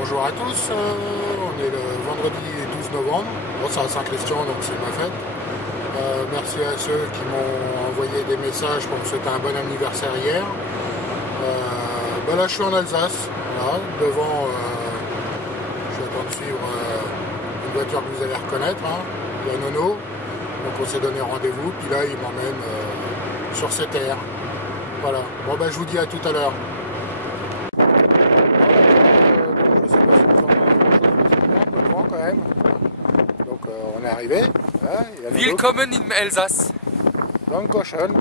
bonjour à tous, on est le vendredi 12 novembre, bon, c'est à Saint-Christian donc c'est ma fête. Merci à ceux qui m'ont envoyé des messages pour me souhaiter un bon anniversaire hier. Là je suis en Alsace, voilà, devant, je vais attendre de suivre une voiture que vous allez reconnaître, hein, la Nono, donc on s'est donné rendez-vous, puis là il m'emmène sur ces terres. Voilà, bon je vous dis à tout à l'heure. Quand même. Donc on est arrivé. Willkommen in Elsass. Dankeschön.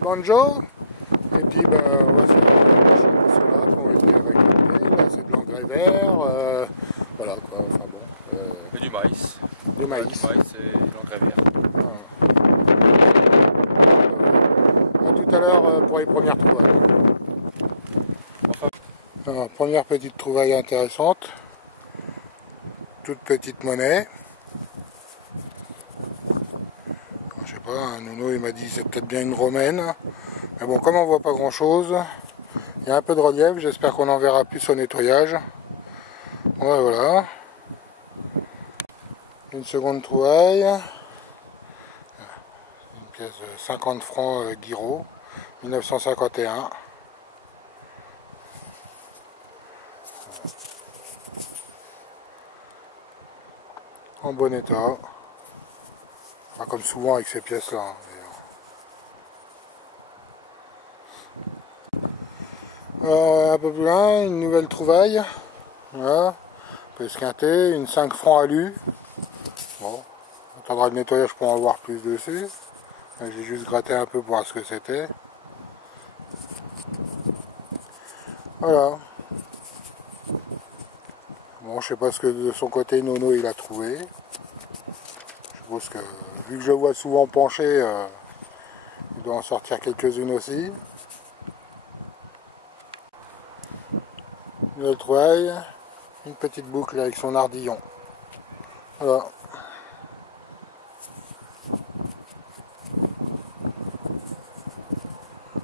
Bonjour. Et puis on va se faire ceux-là qui ont été récoltés. Là c'est de l'engrais vert. Voilà quoi. Enfin bon. Et du maïs. Du maïs. Du maïs et de l'engrais vert. À tout à l'heure pour les premières trouvailles. Alors, première petite trouvaille intéressante. Toute petite monnaie. Je sais pas, un Nono il m'a dit c'est peut-être bien une romaine. Mais bon, comme on voit pas grand chose, il y a un peu de relief, j'espère qu'on en verra plus au nettoyage. Ouais, voilà. Une seconde trouvaille. Une pièce de 50 francs Guiraud, 1951. En bon état, enfin, comme souvent avec ces pièces là. Un peu plus loin, une nouvelle trouvaille, voilà, un peu esquinté, une 5 francs alu. Bon, on attendra le nettoyage pour en voir plus dessus. J'ai juste gratté un peu pour voir ce que c'était. Voilà. Bon, je sais pas ce que de son côté Nono il a trouvé. Je suppose que vu que je le vois souvent penché, il doit en sortir quelques-unes aussi. Une autre trouvaille, une petite boucle avec son ardillon. Voilà.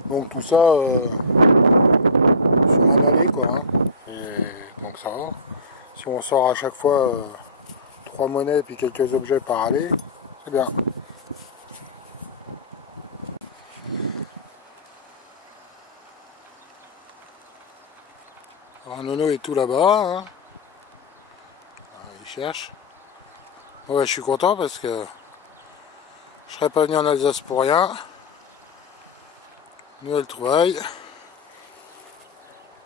Donc tout ça sur un allée quoi. Hein. Et donc ça va. Si on sort à chaque fois 3 monnaies et puis quelques objets par allée, c'est bien. Alors Nono est tout là-bas. Hein. Il cherche. Ouais, je suis content parce que je serais pas venu en Alsace pour rien. Nouvelle trouvaille.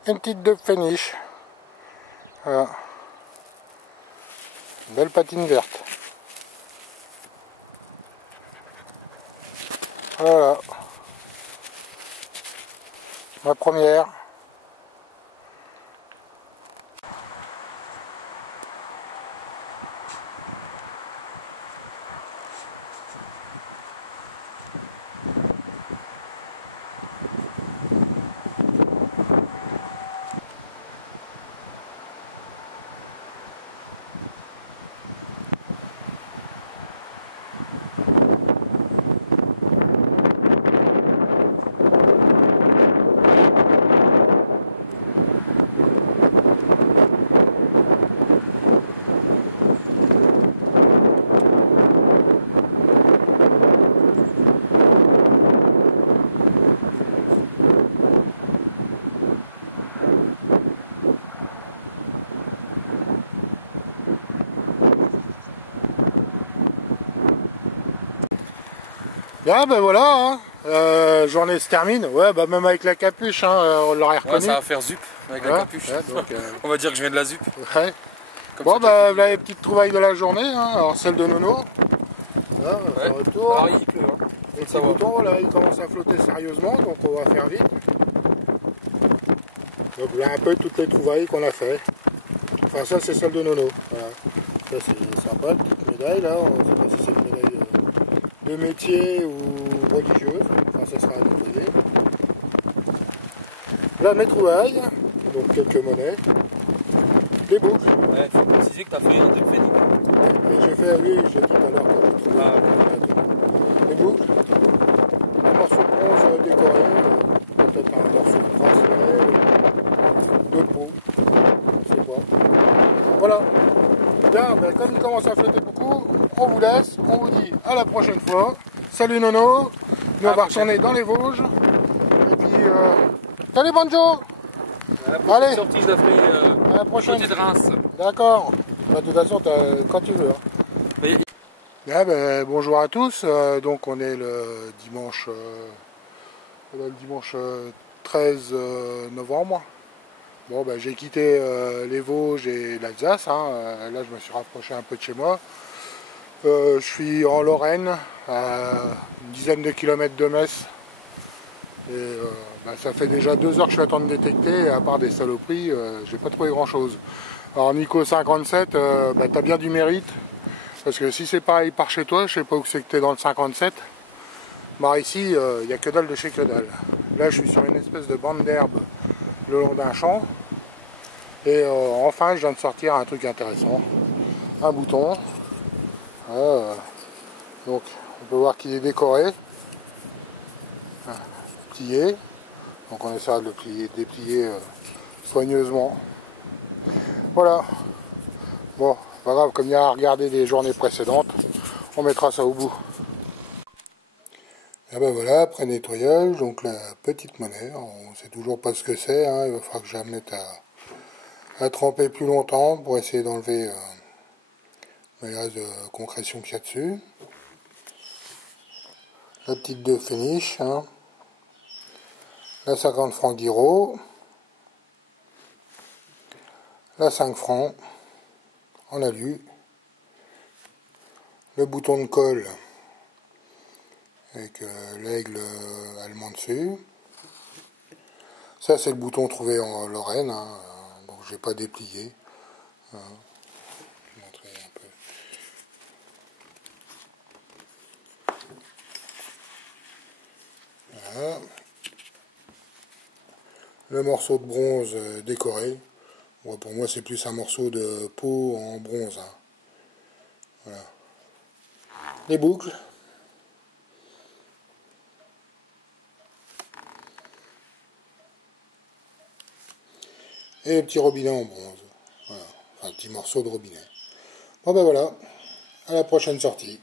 Une petite de péniche. Voilà. Une belle patine verte. Voilà. Ma première. Bien, ben voilà, hein. Journée se termine. Ouais, bah même avec la capuche, hein, on l'aurait reconnu. Ouais, ça va faire zup avec la capuche. Ouais, donc, on va dire que je viens de la zup. Ouais. Bon, bah voilà les petites trouvailles de la journée. Hein. Alors celle de Nono. Là, on fait retour. Alors il pleut. Hein. Les petits boutons, là, ils commencent à flotter sérieusement, donc on va faire vite. Donc là, un peu toutes les trouvailles qu'on a fait. Enfin, ça, c'est celle de Nono. Voilà. Ça, c'est sympa, petite médaille, là. On ne sait pas si c'est une médaille de métier ou religieuse. Enfin, ça sera à nettoyer. Là, mes trouvailles. Donc, quelques monnaies. Des boucles. Ouais, il faut préciser que tu as fait un défait. J'ai fait, oui, j'ai dit tout à l'heure quand j'ai trouvé des boucles. Un morceau de bronze décoré. Peut-être un morceau de bracelet. De peau. ben, comme il commence à flotter beaucoup, on vous laisse, on vous dit à la prochaine fois. Salut Nono, nous on va retourner dans les Vosges. Et puis, salut Banjo. À la prochaine Allez. sortie, je la ferai À la prochaine. côté de Reims. D'accord. Bah, de toute façon, quand tu veux. Hein. Mais... Bien, ben, bonjour à tous. Donc on est le dimanche, 13 novembre. Bon, ben, j'ai quitté les Vosges et l'Alsace. Hein. Là, je me suis rapproché un peu de chez moi. Je suis en Lorraine, à une dizaine de kilomètres de Metz. Et ben, ça fait déjà 2 heures que je suis à temps de détecter. Et à part des saloperies, j'ai pas trouvé grand chose. Alors Nico 57, ben, t'as bien du mérite. Parce que si c'est pareil par chez toi, je sais pas où c'est que t'es dans le 57. Bah ici, il n'y a que dalle de chez que dalle. Là, je suis sur une espèce de bande d'herbe le long d'un champ. Et enfin, je viens de sortir un truc intéressant. Un bouton. Donc, on peut voir qu'il est décoré. Plié. Donc, on essaiera de le déplier soigneusement. Voilà. Bon, pas grave, comme il y a à regarder les journées précédentes, on mettra ça au bout. Et ben voilà, après nettoyage, donc la petite monnaie, on sait toujours pas ce que c'est, hein, il va falloir que je la mette à tremper plus longtemps pour essayer d'enlever les restes de concrétion qu'il y a dessus. La petite de finish, hein. La 50 francs Giro, la 5 francs en alu, le bouton de colle avec l'aigle allemand dessus. Ça c'est le bouton trouvé en Lorraine, hein, donc je n'ai pas déplié. Hein. Je vais montrer un peu. Voilà. Le morceau de bronze décoré. Bon, pour moi c'est plus un morceau de peau en bronze. Hein. Voilà. Les boucles. Et le petit robinet en bronze. Voilà. Enfin, un petit morceau de robinet. Bon ben voilà. À la prochaine sortie.